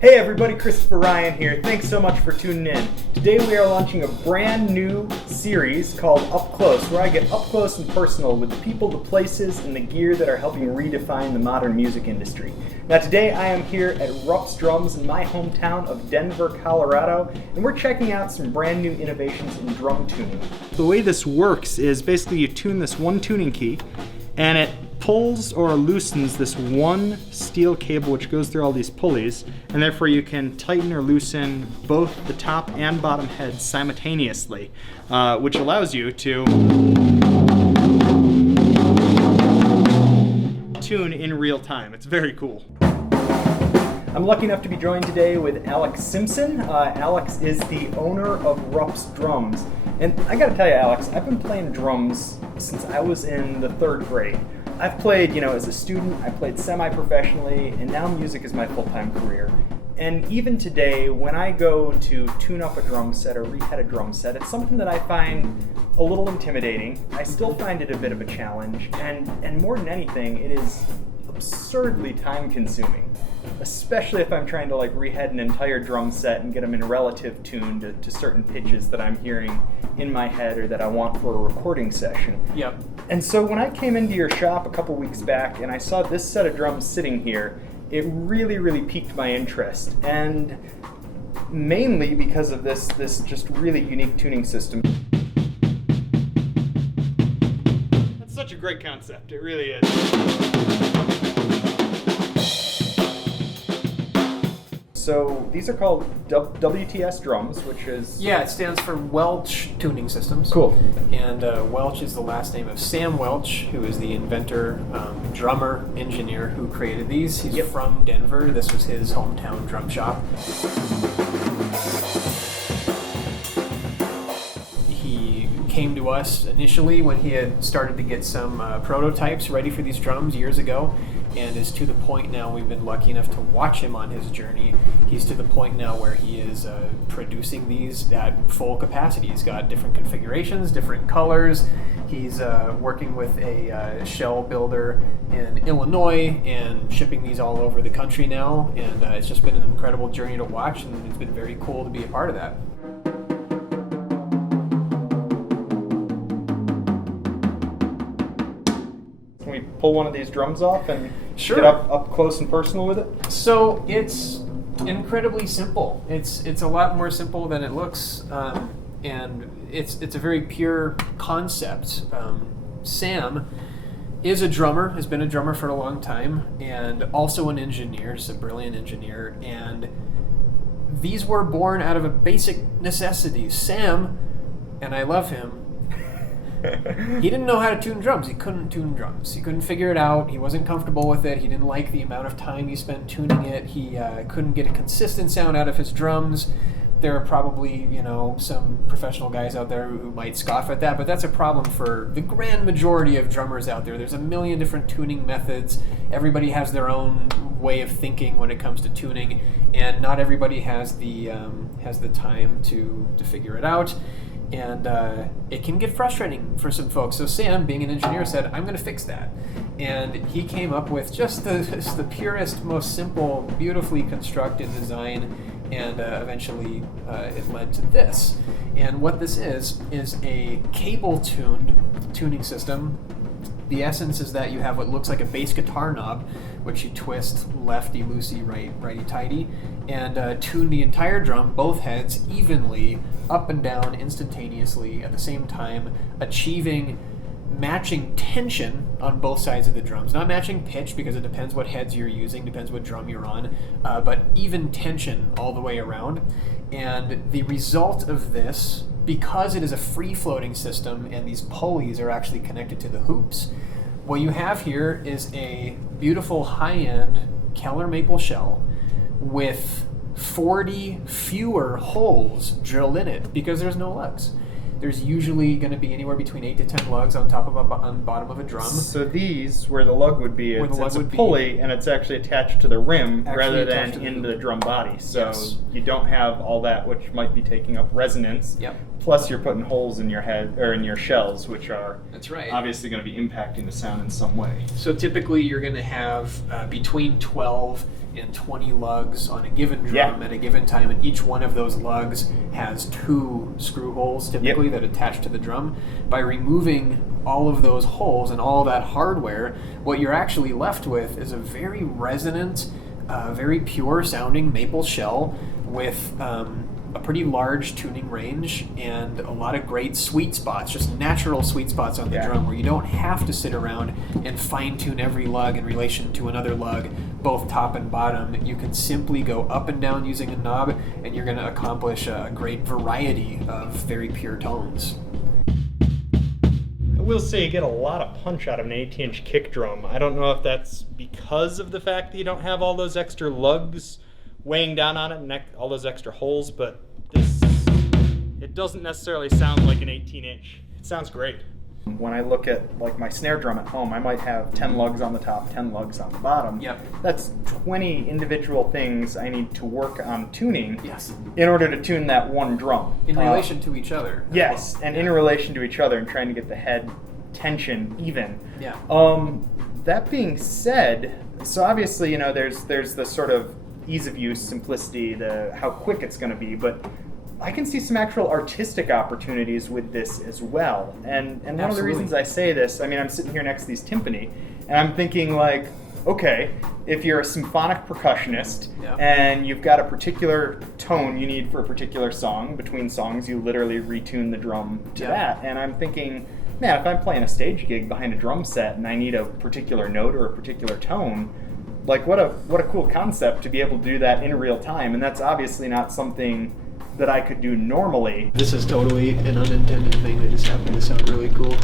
Hey everybody, Christopher Ryan here. Thanks so much for tuning in. Today we are launching a brand new series called Up Close, where I get up close and personal with the people, the places, and the gear that are helping redefine the modern music industry. Now today I am here at Rupps Drums in my hometown of Denver, Colorado, and we're checking out some brand new innovations in drum tuning. The way this works is basically you tune this one tuning key, and it pulls or loosens this one steel cable which goes through all these pulleys, and therefore you can tighten or loosen both the top and bottom heads simultaneously, which allows you to tune in real time. It's very cool. I'm lucky enough to be joined today with Alex Simpson. Alex is the owner of Rupps Drums. And I gotta tell you, Alex, I've been playing drums since I was in the 3rd grade. I've played, as a student, I played semi-professionally, and now music is my full-time career. And even today, when I go to tune up a drum set or rehead a drum set, it's something that I find a little intimidating. I still find it a bit of a challenge, and more than anything, it is absurdly time-consuming, especially if I'm trying to rehead an entire drum set and get them in relative tune to certain pitches that I'm hearing in my head or that I want for a recording session. Yep. And so when I came into your shop a couple weeks back and I saw this set of drums sitting here, it really piqued my interest, and mainly because of this just really unique tuning system. That's such a great concept, it really is. So these are called WTS drums, which is... Yeah, it stands for Welch Tuning Systems. Cool. And Welch is the last name of Sam Welch, who is the inventor, drummer, engineer who created these. He's from Denver. This was his hometown drum shop. He came to us initially when he had started to get some prototypes ready for these drums years ago, and is to the point now, we've been lucky enough to watch him on his journey. He's to the point now where he is producing these at full capacity. He's got different configurations, different colors. He's working with a shell builder in Illinois and shipping these all over the country now, and it's just been an incredible journey to watch, and it's been very cool to be a part of that. Can we pull one of these drums off and Sure. get up close and personal with it? So it's incredibly simple. It's a lot more simple than it looks, and it's a very pure concept. Sam is a drummer, has been a drummer for a long time, and also an engineer. He's a brilliant engineer, and these were born out of a basic necessity. Sam, and I love him, he didn't know how to tune drums. He couldn't tune drums. He couldn't figure it out. He wasn't comfortable with it. He didn't like the amount of time he spent tuning it. He couldn't get a consistent sound out of his drums. There are probably, some professional guys out there who might scoff at that, but that's a problem for the grand majority of drummers out there. There's a million different tuning methods. Everybody has their own way of thinking when it comes to tuning, and not everybody has the time to figure it out. And it can get frustrating for some folks. So Sam, being an engineer, said, I'm going to fix that. And he came up with just the purest, most simple, beautifully constructed design, and eventually it led to this. And what this is a cable-tuned tuning system. The essence is that you have what looks like a bass guitar knob, which you twist lefty-loosey, righty-tighty, and tune the entire drum, both heads, evenly, up and down instantaneously at the same time, achieving matching tension on both sides of the drums. Not matching pitch, because it depends what heads you're using, depends what drum you're on, but even tension all the way around. And the result of this, because it is a free-floating system and these pulleys are actually connected to the hoops, what you have here is a beautiful high-end Keller maple shell with 40 fewer holes drilled in it because there's no lugs. There's usually going to be anywhere between 8 to 10 lugs on top of on the bottom of a drum. So these, where the lug would be, it's a pulley, and it's actually attached to the rim rather than into the drum body. So you don't have all that, which might be taking up resonance. Yep. Plus, you're putting holes in your head or in your shells, which are obviously going to be impacting the sound in some way. So typically, you're going to have between 12 and 20 lugs on a given drum at a given time, and each one of those lugs has 2 screw holes typically that attach to the drum. By removing all of those holes and all that hardware, what you're actually left with is a very resonant, very pure sounding maple shell with a pretty large tuning range and a lot of great sweet spots, just natural sweet spots on the drum where you don't have to sit around and fine tune every lug in relation to another lug, both top and bottom. You can simply go up and down using a knob and you're going to accomplish a great variety of very pure tones. I will say you get a lot of punch out of an 18-inch kick drum. I don't know if that's because of the fact that you don't have all those extra lugs weighing down on it and all those extra holes, but it doesn't necessarily sound like an 18-inch. It sounds great. When I look at like my snare drum at home, I might have 10 lugs on the top, 10 lugs on the bottom. That's 20 individual things I need to work on tuning in order to tune that one drum. In relation to each other. Yes, and in relation to each other and trying to get the head tension even. That being said, so obviously, there's the sort of ease of use, simplicity, how quick it's going to be, but I can see some actual artistic opportunities with this as well. And one of the reasons I say this, I mean, I'm sitting here next to these timpani, and I'm thinking like, okay, if you're a symphonic percussionist and you've got a particular tone you need for a particular song, between songs you literally retune the drum to that. And I'm thinking, man, if I'm playing a stage gig behind a drum set and I need a particular note or a particular tone, like what a cool concept to be able to do that in real time. And that's obviously not something that I could do normally. This is totally an unintended thing that just happened to sound really cool.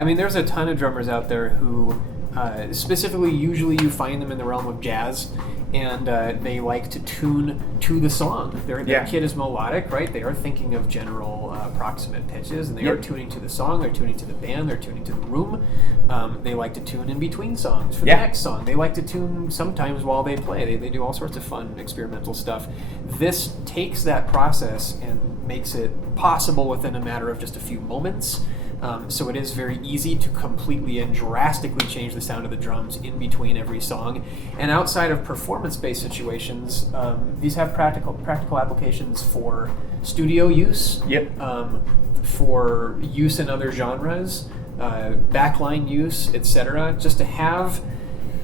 I mean, there's a ton of drummers out there who, specifically, usually you find them in the realm of jazz, and they like to tune to the song. Their kit is melodic, right? They are thinking of general approximate pitches, and they are tuning to the song, they're tuning to the band, they're tuning to the room. They like to tune in between songs for the next song. They like to tune sometimes while they play. They do all sorts of fun experimental stuff. This takes that process and makes it possible within a matter of just a few moments. So it is very easy to completely and drastically change the sound of the drums in between every song. And outside of performance-based situations, these have practical applications for studio use, for use in other genres, backline use, etc. Just to have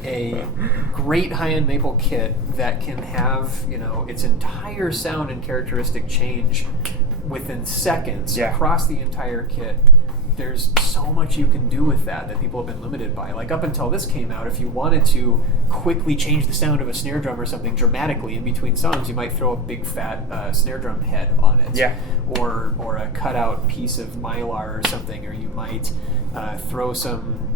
a great high-end maple kit that can have, its entire sound and characteristic change within seconds across the entire kit. There's so much you can do with that people have been limited by. Like up until this came out, if you wanted to quickly change the sound of a snare drum or something dramatically in between songs, you might throw a big fat snare drum head on it, or a cutout piece of mylar or something, or you might throw some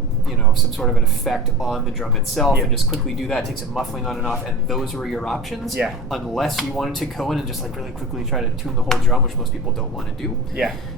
sort of an effect on the drum itself and just quickly do that, take some muffling on and off, and those were your options. Unless you wanted to go in and just like really quickly try to tune the whole drum, which most people don't want to do.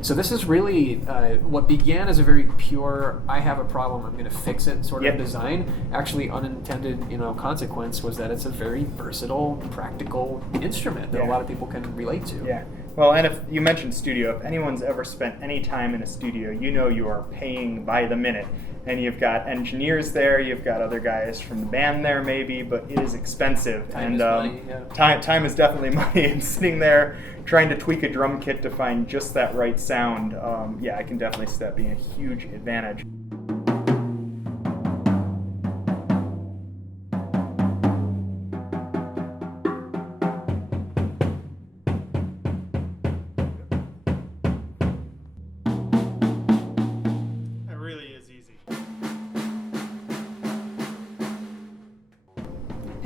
So this is really what began as a very pure, I have a problem, I'm going to fix it sort of design. Actually, unintended consequence was that it's a very versatile, practical instrument that a lot of people can relate to. Well, and if you mentioned studio, if anyone's ever spent any time in a studio, you are paying by the minute. And you've got engineers there, you've got other guys from the band there maybe, but it is expensive. Time is money, time is definitely money, and sitting there trying to tweak a drum kit to find just that right sound, I can definitely see that being a huge advantage.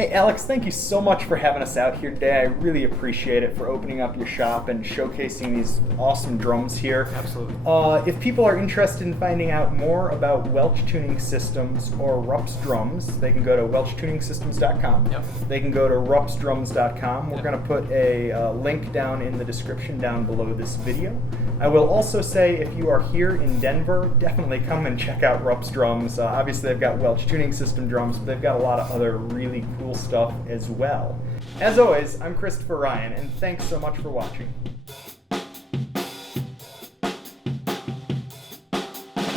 Hey Alex, thank you so much for having us out here today. I really appreciate it, for opening up your shop and showcasing these awesome drums here. Absolutely. If people are interested in finding out more about Welch Tuning Systems or Rupps Drums, they can go to welchtuningsystems.com. Yep. They can go to ruppsdrums.com. We're Yep. going to put a link down in the description down below this video. I will also say, if you are here in Denver, definitely come and check out Rupps Drums. Obviously, they've got Welch Tuning System drums, but they've got a lot of other really cool stuff as well. As always, I'm Christopher Ryan, and thanks so much for watching.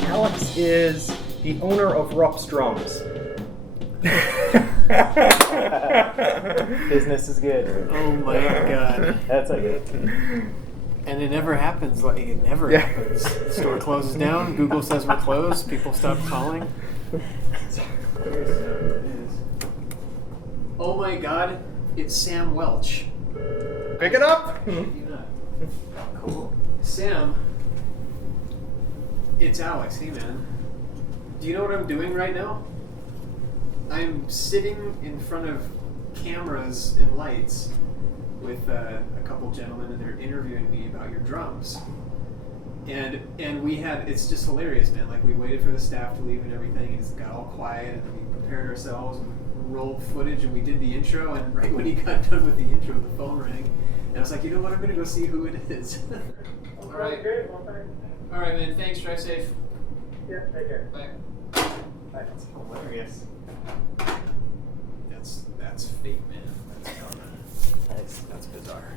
Alex is the owner of Rupps Drums. Business is good. Oh my god. That's okay. And it never happens. Like it never Yeah. happens. The store closes down. Google says we're closed. People stop calling. Oh my god! It's Sam Welch. Pick it up! Cool. Sam. It's Alex. Hey man. Do you know what I'm doing right now? I'm sitting in front of cameras and lights with a couple gentlemen, and they're interviewing me about your drums. And we had, it's just hilarious, man. Like, we waited for the staff to leave and everything, and it got all quiet, and we prepared ourselves and rolled footage, and we did the intro, and right when he got done with the intro, the phone rang, and I was like, you know what, I'm gonna go see who it is. All right. All right, man. Thanks. Drive safe. Yeah, take care. Bye. That's hilarious. That's fake, man. Nice. That's bizarre.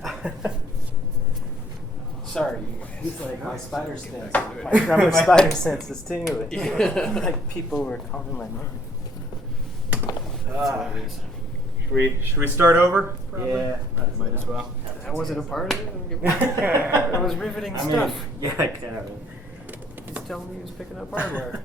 Sorry, he's like my spider sense. Back to My it. drummer spider senses too. Yeah. Like people were calling my name. Hilarious. Should we start over? Yeah, Might as well. That wasn't a part of it? That was riveting stuff. Yeah, kind of. He's telling me he was picking up hardware.